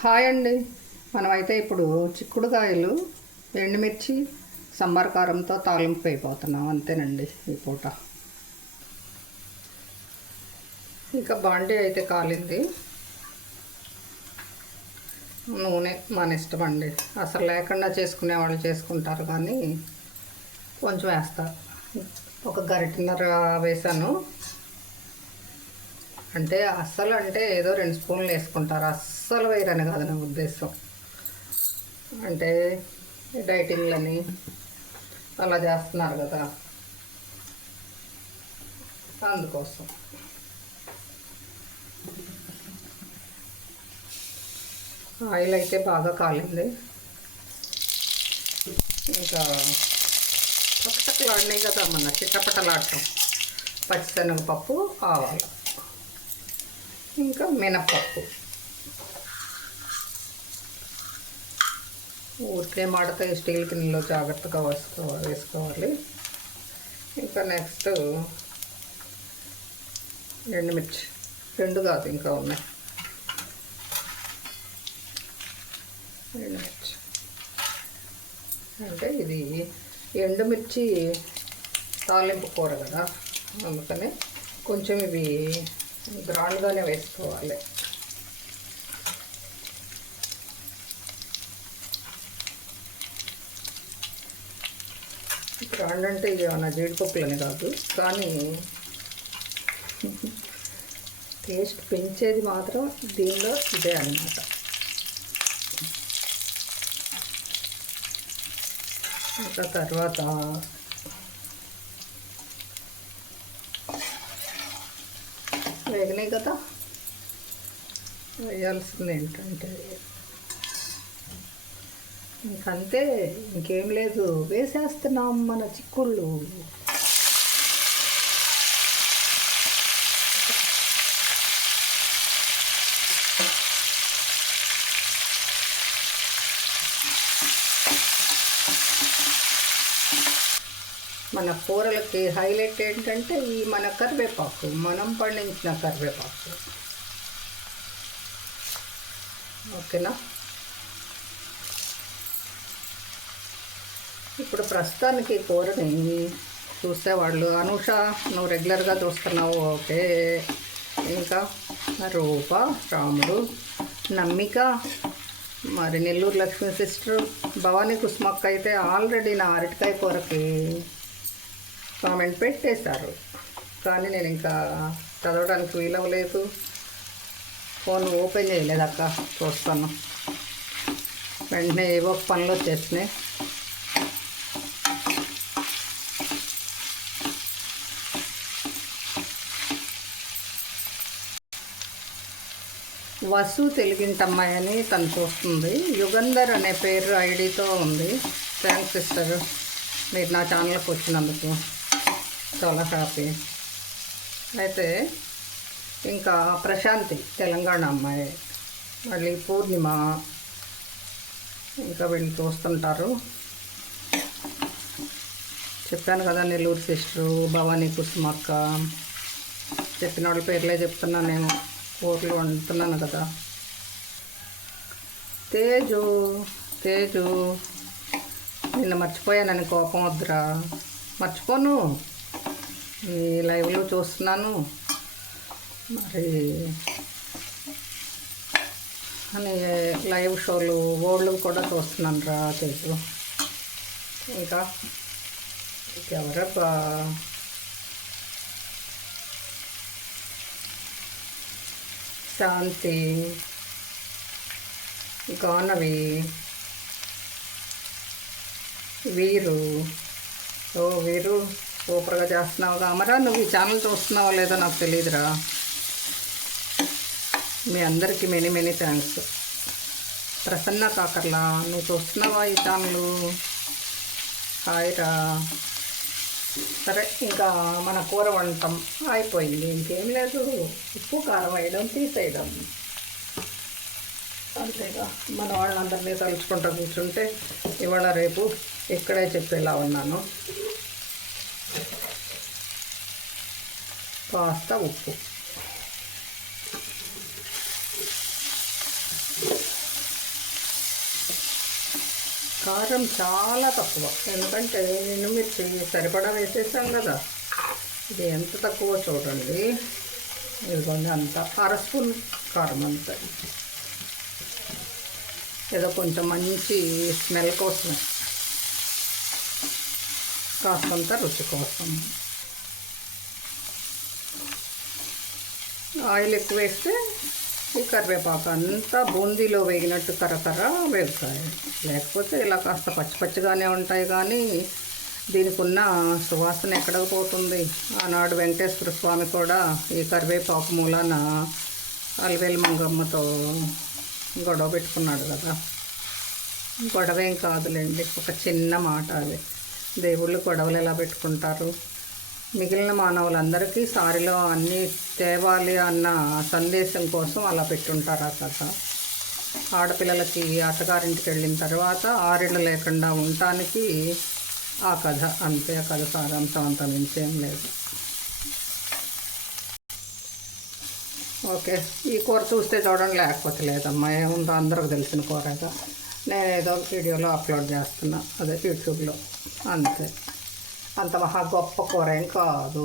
Hi అండి. మనమైతే ఇప్పుడు చిక్కుడుకాయలు, ఎండుమిర్చి, సాంబార్ కారంతో తాలింపు అయిపోతున్నాం. అంతేనండి ఈ పూట. ఇంకా బాండీ అయితే కాలింది. నూనె మన ఇష్టం అండి. అసలు లేకుండా చేసుకునే వాళ్ళు చేసుకుంటారు, కానీ కొంచెం వేస్తారు. ఒక గరిటెన్నర వేసాను. అంటే అస్సలు అంటే ఏదో 2 స్పూన్లు వేసుకుంటారు, అస్సలు వేయరని కాదు నా ఉద్దేశం. అంటే డైటింగ్లని అలా చేస్తున్నారు కదా, అందుకోసం. ఆయిల్ అయితే బాగా కాలింది. ఇంకా పక్కలాడినాయి కదా, మన చిట్టపట్టలాడటం. పచ్చిశనగపప్పు, ఆవాలు, ఇంకా మినప్పప్పు. ఊరికే మాడతా స్టీల్ గిన్నెలో జాగ్రత్తగా వేసుకోవాలి. ఇంకా నెక్స్ట్ ఎండుమిర్చి, 2 కాదు ఇంకా ఉన్నాయి. ఎండుమిర్చి అంటే ఇది ఎండుమిర్చి తాలింపు కూర కదా, అందుకని కొంచెం ఇవి గ్రాండ్గానే వేసుకోవాలి. గ్రాండ్ అంటే ఇది ఏమన్నా జీడిపప్పులని కాదు, కానీ టేస్ట్ పెంచేది మాత్రం దీనిలో ఇదే అన్నమాట. ఇంకా తర్వాత వేగనాయి కదా, వేయాల్సింది ఏంటంటే ఇంకంతే, ఇంకేం లేదు, వేసేస్తున్నాం మన చిక్కుళ్ళు. మన కూరలకి హైలైట్ ఏంటంటే ఈ మన కరివేపాకు, మనం పండించిన కరివేపాకు. ఓకేనా. ఇప్పుడు ప్రస్తుతానికి కూరని చూసేవాళ్ళు, అనూష నువ్వు రెగ్యులర్గా చూస్తున్నావు, ఓకే. ఇంకా రూప, రాముడు, నమ్మిక, మరి నెల్లూరు లక్ష్మీ సిస్టర్, భవానీ కుస్మక్క అయితే ఆల్రెడీ నా అరటికాయ కూరకి కామెంట్ పెట్టేశారు, కానీ నేను ఇంకా చదవడానికి వీలవ్వలేదు. ఫోన్ ఓపెన్ చేయలేదు అక్క, చూస్తాను. వెంటనే ఏవో పనులు వచ్చేసినాయి. వసు తెలుగింటమ్మాయి అని తను చూస్తుంది. యుగంధర్ అనే పేరు ఐడితో ఉంది. థ్యాంక్స్ సిస్టర్, మీరు నా ఛానల్కి వచ్చినందుకు చాలా హ్యాపీ. అయితే ఇంకా ప్రశాంతి తెలంగాణ అమ్మాయి, మళ్ళీ పూర్ణిమ, ఇంకా వీళ్ళు చూస్తుంటారు. చెప్పాను కదా నెల్లూరు సిస్టరు, భవానీ కుసుమక్క, చెప్పిన వాళ్ళ పేర్లే చెప్తున్నాను నేను, కూరలు వండుతున్నాను కదా. తేజు నిన్న మర్చిపోయానని కోపం వద్దురా. మర్చిపోను, ఈ లైవ్లో చూస్తున్నాను మరి అని, లైవ్ షోలు ఓల్డ్ కూడా చూస్తున్నాను రా తేజు. ఇంకా ఎవరబ్బా, శాంతి, గానవి, వీరు. ఓ వీరు, సూపర్గా చేస్తున్నావు అమరా. నువ్వు ఈ ఛానల్ చూస్తున్నావో లేదో నాకు తెలియదురా. మీ అందరికీ many many thanks. Prasanna Kakarla, నువ్వు చూస్తున్నావా ఈ ఛానల్? హాయ్ రా. సరే, ఇంకా మన కూర వండటం అయిపోయింది. ఇంకేం లేదు, ఉప్పు కారం వేయడం, తీసేయడం, అంతేగా. మన వాళ్ళందరినీ తలుచుకుంటూ కూర్చుంటే ఇవాళ రేపు ఇక్కడే చెప్పేలా ఉన్నాను. కాస్త ఉప్పు, కారం చాలా తక్కువ, ఎందుకంటే ఎండుమిర్చి సరిపడా వేసేసాం కదా. ఇది ఎంత తక్కువ చూడండి, ఇదిగోండి అంత 1/2 స్పూన్ కారం అంతే. ఏదో కొంచెం మంచి స్మెల్ కోసమే, కాస్తంత రుచి కోసం. ఆయిల్ ఎక్కువ వేస్తే ఈ కరివేపాకు అంతా బూందీలో వేగినట్టు కరకర వేగుతాయి. లేకపోతే ఇలా కాస్త పచ్చి పచ్చిగానే ఉంటాయి, కానీ దీనికి ఉన్న సువాసన ఎక్కడికి పోతుంది. ఆనాడు వెంకటేశ్వర స్వామి కూడా ఈ కరివేపాకు మూలాన అలివేలు మంగమ్మతో గొడవ పెట్టుకున్నాడు కదా. గొడవేం కాదులేండి, ఒక చిన్న మాట. అది దేవుళ్ళు గొడవలు ఎలా పెట్టుకుంటారు? మిగిలిన మానవులందరికీ సారిలో అన్నీ తేవాలి అన్న సందేశం కోసం అలా పెట్టుంటారు ఆ కథ. ఆడపిల్లలకి అత్తగారింటికి వెళ్ళిన తర్వాత ఆరిళ్ళు లేకుండా ఉండటానికి ఆ కథ అంతే. ఆ కథ సారాంశం అంత మించేం లేదు. ఓకే, ఈ కూర చూస్తే చూడండి, లేకపోతే లేదమ్మా. ఏముందో అందరికి తెలిసిన కూరగా నేను ఏదో వీడియోలో అప్లోడ్ చేస్తున్నా, అదే యూట్యూబ్లో, అంతే. అంత మహా గొప్ప కూర ఏం కాదు.